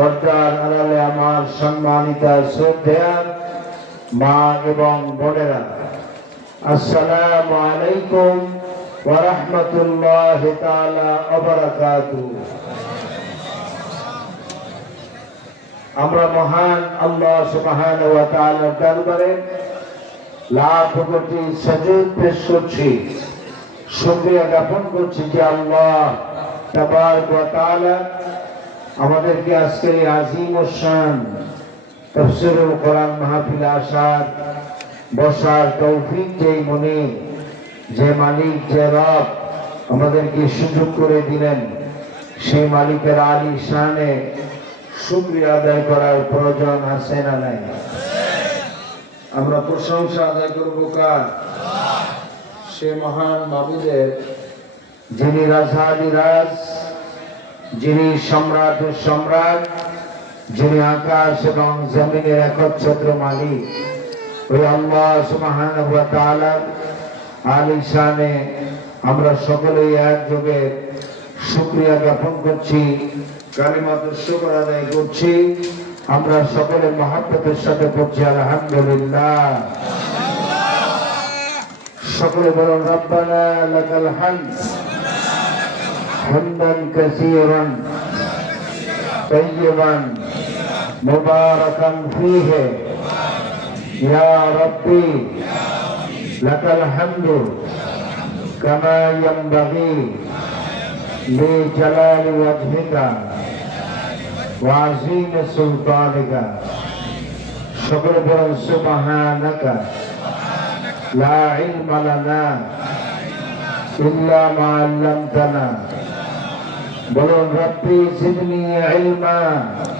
পর্দার আড়ালে আমার সম্মানিত শ্রদ্ধেয়া মা এবং বোনেরা, আসসালামু আলাইকুম ওয়া রাহমাতুল্লাহি তাআলা ওয়া বারাকাতুহু। আমরা মহান আল্লাহ সুবহানাহু ওয়া তাআলার দরবারে লাখ কোটি সাজুদ পেশ করছি, শুকরিয়া জ্ঞাপন করছি যে আল্লাহ তাবারক ওয়া তাআলা আমাদেরকে আজকের এই আজিম ও শান তাফসীরুল কোরআন মাহফিলে আসার বসার তৌফিক যেই মনে যে মালিক যে রব আমাদেরকে সুযোগ করে দিলেন, সেই মালিকের আলী শানে শুকরিয়া আদায় করার প্রয়োজন আছে না নাই? আমরা প্রশংসা আদায় করবো কার? সে মহান মাবুদের, যিনি রাজাদিরাজ, যিনি সম্রাটের সম্রাট, যিনি আকাশ এবং জমিনের একচ্ছত্র মালিক। ওই আল্লাহ সুবহানাহু ওয়া তাআলার আলী শানে আমরা সকলেই একযোগে শুকরিয়া জ্ঞাপন করছি, কালিমাতুশ শুকর আদায় করছি। আমরা সকলে মহব্বতের সাথে পড়ছি আলহামদুলিল্লাহ। সকলে বলুন রব্বানা লাকাল হামদ হামদান কাসীরান তাইয়িবান মুবারাকান ফীহি ইয়া রাব্বি লাকাল হামদু কামা ইয়ানবাগি লিজালালি ওয়াজহিকা ওয়া আযীম সুলতানিকা। সকলে বলুন সুবহানাকা লা ইলমা লানা ইল্লা মা আল্লামতানা। বলুন রব্বি জিদনি ইলমা